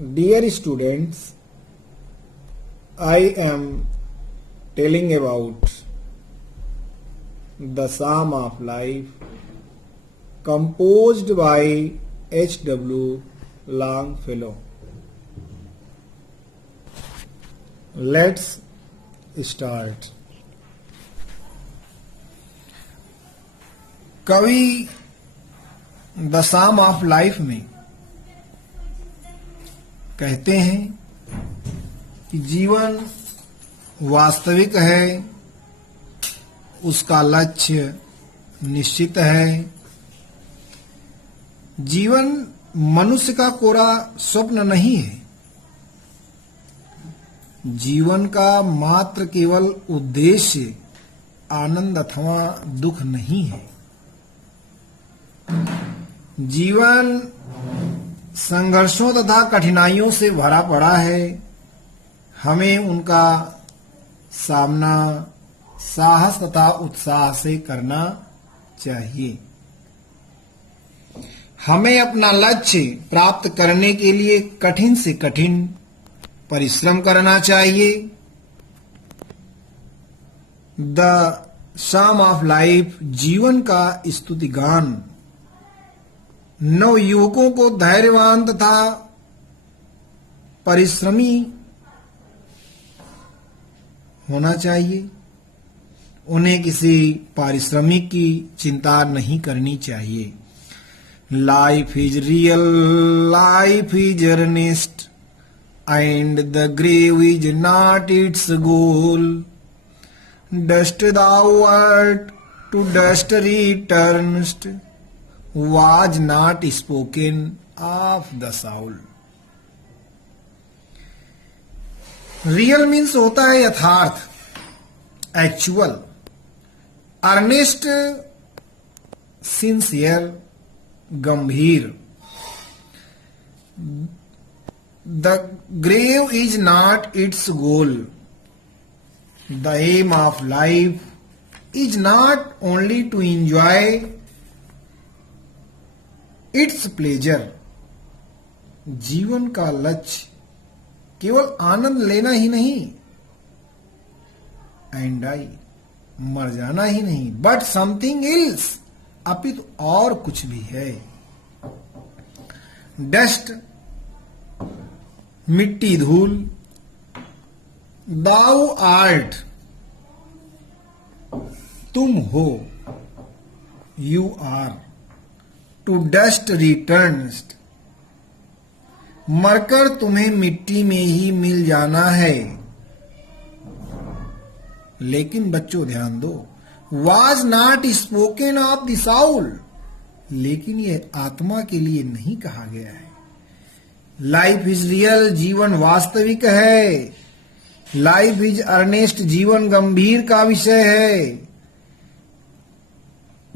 Dear students, I am telling about The Psalm of Life, composed by H.W. Longfellow. Let's start. कवि the psalm of life में कहते हैं कि जीवन वास्तविक है, उसका लक्ष्य निश्चित है। जीवन मनुष्य का कोरा स्वप्न नहीं है। जीवन का मात्र केवल उद्देश्य आनंद अथवा दुख नहीं है। जीवन संघर्षों तथा कठिनाइयों से भरा पड़ा है। हमें उनका सामना साहस तथा उत्साह से करना चाहिए। हमें अपना लक्ष्य प्राप्त करने के लिए कठिन से कठिन परिश्रम करना चाहिए। द साम ऑफ लाइफ जीवन का स्तुति गान नवयुवकों को धैर्यवान तथा परिश्रमी होना चाहिए। उन्हें किसी पारिश्रमिक की चिंता नहीं करनी चाहिए। Life is real, life is earnest, and the grave is not its goal. Dust thou art, to dust returnest, was not spoken of the soul. Real means होता है यथार्थ, एक्चुअल। अर्नेस्ट सिंसियर, गंभीर। The grave is not its goal. The aim of life is not only to enjoy its pleasure. जीवन का लक्ष्य केवल आनंद लेना ही नहीं, एंड आई मर जाना ही नहीं, बट समथिंग एल्स, अपितु और कुछ भी है। डस्ट मिट्टी धूल। दाउ आर्ट तुम हो, you are. To dust returns, मरकर तुम्हें मिट्टी में ही मिल जाना है। लेकिन बच्चों ध्यान दो, was not spoken of the Saul, लेकिन यह आत्मा के लिए नहीं कहा गया है। लाइफ इज रियल, जीवन वास्तविक है। लाइफ इज अर्नेस्ट, जीवन गंभीर का विषय है।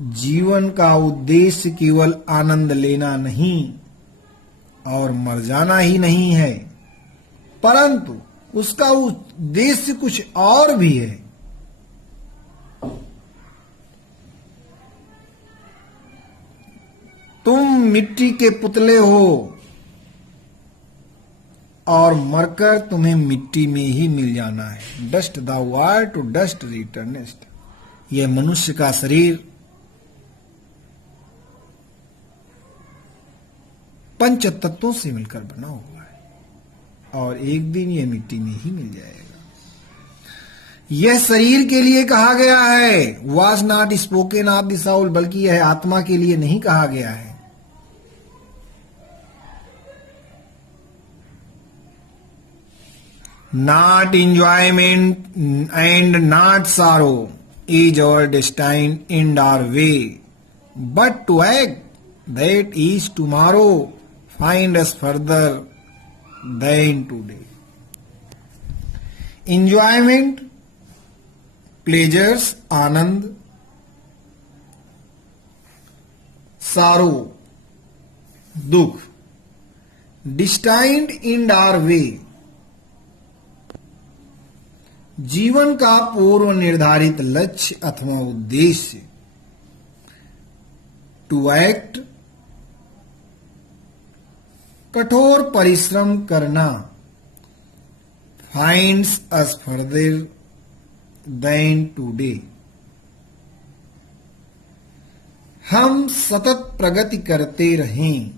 जीवन का उद्देश्य केवल आनंद लेना नहीं और मर जाना ही नहीं है, परंतु उसका उद्देश्य कुछ और भी है। तुम मिट्टी के पुतले हो और मरकर तुम्हें मिट्टी में ही मिल जाना है। Dust thou art, to dust returnest। यह मनुष्य का शरीर पंच तत्वों से मिलकर बना हुआ है और एक दिन यह मिट्टी में ही मिल जाएगा। यह शरीर के लिए कहा गया है, was not spoken of the Saul, बल्कि यह आत्मा के लिए नहीं कहा गया है। Not enjoyment and not sorrow is our destined end or way, but to act that is tomorrow find us further than today. Enjoyment, pleasures, Anand. sorrow, दुख। destined end or way, जीवन का पूर्व निर्धारित लक्ष्य अथवा उद्देश्य। टू एक्ट कठोर परिश्रम करना finds us further than today. हम सतत प्रगति करते रहें।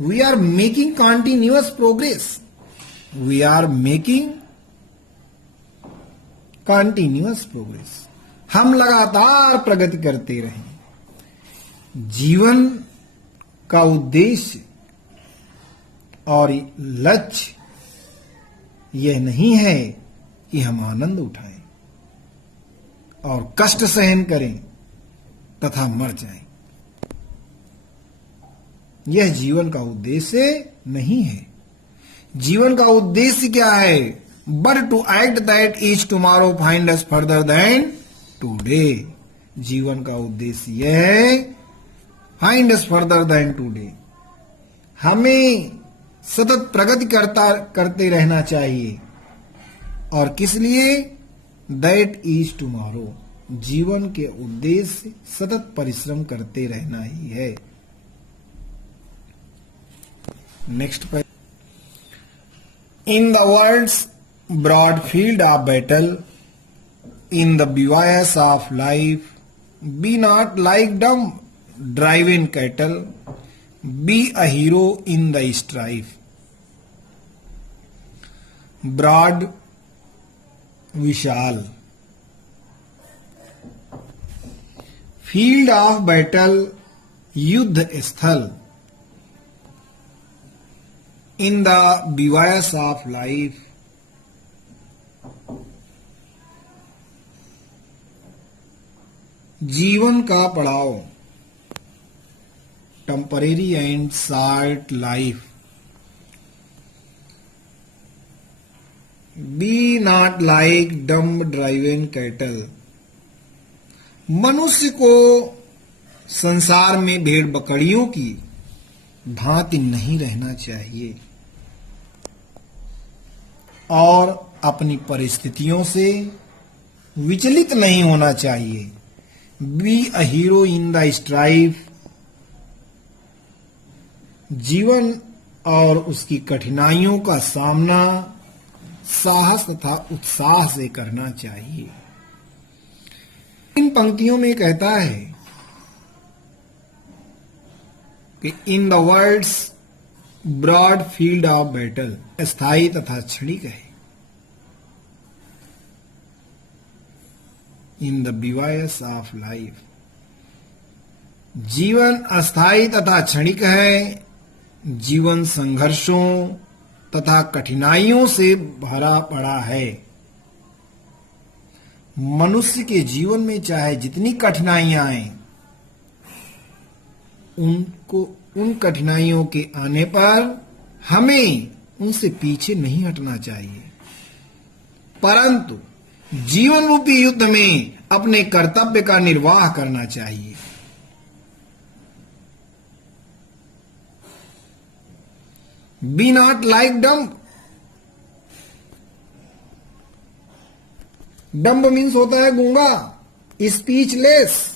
We are making continuous progress. We are making continuous progress. हम लगातार प्रगति करते रहें। जीवन का उद्देश्य और लक्ष्य यह नहीं है कि हम आनंद उठाएं और कष्ट सहन करें तथा मर जाएं। यह जीवन का उद्देश्य नहीं है। जीवन का उद्देश्य क्या है? But to act that each tomorrow find us further than today. जीवन का उद्देश्य यह है find us further than today. हमें सतत प्रगति करते रहना चाहिए। और किस लिए? That is tomorrow. जीवन के उद्देश्य सतत परिश्रम करते रहना ही है। नेक्स्ट पर, in the world's broad field of battle, in the bivouac of life, be not like dumb driven cattle, be a hero in the strife. Broad विशाल, फील्ड ऑफ बैटल युद्ध स्थल, in the bivouac of life जीवन का पड़ाव, temporary and short life. Be not like dumb driven cattle. मनुष्य को संसार में भेड़ बकरियों की भांति नहीं रहना चाहिए और अपनी परिस्थितियों से विचलित नहीं होना चाहिए। B a hero in the strife. जीवन और उसकी कठिनाइयों का सामना साहस तथा उत्साह से करना चाहिए। इन पंक्तियों में कहता है कि in the world's broad field of battle, स्थायी तथा क्षणिक है। In the bivouac of life, जीवन अस्थायी तथा क्षणिक है। जीवन संघर्षों तथा कठिनाइयों से भरा पड़ा है। मनुष्य के जीवन में चाहे जितनी कठिनाइयां आए, उन कठिनाइयों के आने पर हमें उनसे पीछे नहीं हटना चाहिए, परंतु जीवन रूपी युद्ध में अपने कर्तव्य का निर्वाह करना चाहिए। Be not like dumb. Dumb means होता है गूंगा, स्पीचलेस।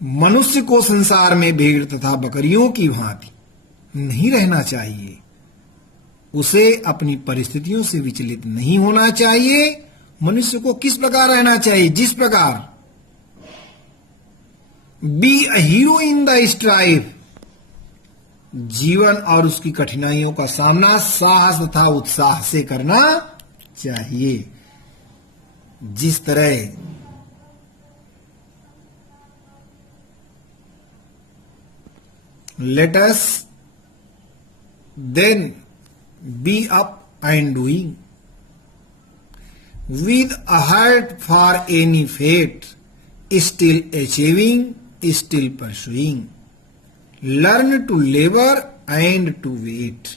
मनुष्य को संसार में भेड़ तथा बकरियों की भांति नहीं रहना चाहिए। उसे अपनी परिस्थितियों से विचलित नहीं होना चाहिए। मनुष्य को किस प्रकार रहना चाहिए? जिस प्रकार B a hero in the strife, जीवन और उसकी कठिनाइयों का सामना साहस तथा उत्साह से करना चाहिए। जिस तरह let us then be up and doing with a heart for any fate, still achieving, still pursuing, learn to labor and to wait,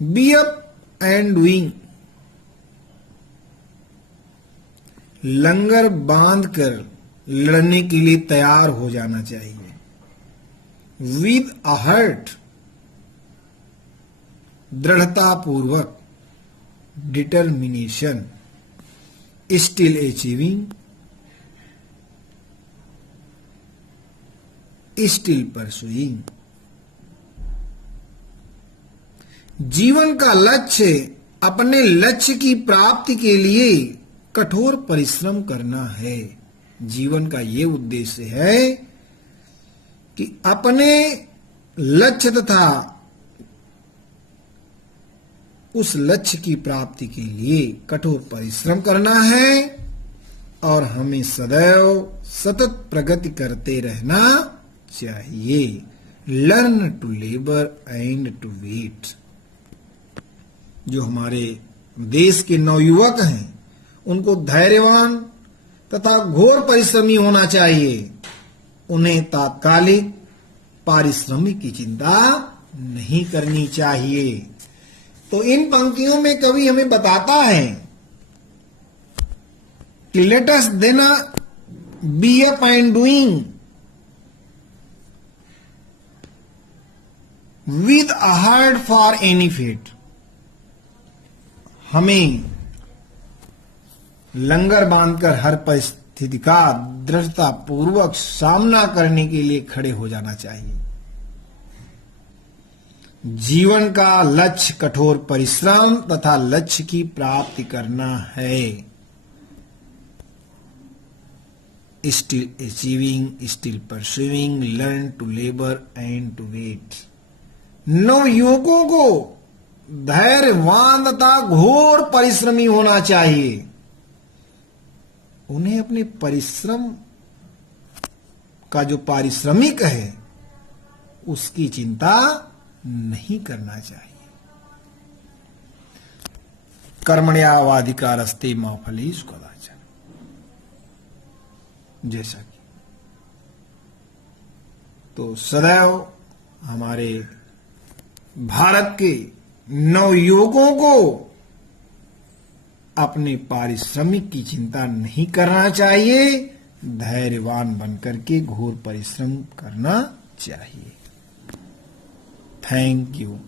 be up and doing, लंगर बांध कर लड़ने के लिए तैयार हो जाना चाहिए। विद अ हार्ट, दृढ़ता पूर्वक, determination, still achieving, still pursuing. जीवन का लक्ष्य अपने लक्ष्य की प्राप्ति के लिए कठोर परिश्रम करना है। जीवन का ये उद्देश्य है कि अपने लक्ष्य तथा उस लक्ष्य की प्राप्ति के लिए कठोर परिश्रम करना है और हमें सदैव सतत प्रगति करते रहना चाहिए। Learn to labour and to wait. जो हमारे देश के नवयुवक हैं उनको धैर्यवान तथा घोर परिश्रमी होना चाहिए। उन्हें तात्कालिक पारिश्रमिक की चिंता नहीं करनी चाहिए। तो इन पंक्तियों में कवि हमें बताता है कि let us then be up and doing with a heart for any fate. हमें लंगर बांधकर हर परिस्थिति का दृढ़ता पूर्वक सामना करने के लिए खड़े हो जाना चाहिए। जीवन का लक्ष्य कठोर परिश्रम तथा लक्ष्य की प्राप्ति करना है। Still achieving, still pursuing, learn to labour and to wait. नवयुवकों को धैर्यवान तथा घोर परिश्रमी होना चाहिए। उन्हें अपने परिश्रम का जो पारिश्रमिक है उसकी चिंता नहीं करना चाहिए। कर्मण्यावाधिकारस्ते मा फलेषु कदाचन। जैसा कि तो सदैव हमारे भारत के नवयुवकों को अपने पारिश्रमिक की चिंता नहीं करना चाहिए, धैर्यवान बनकर के घोर परिश्रम करना चाहिए। Thank you.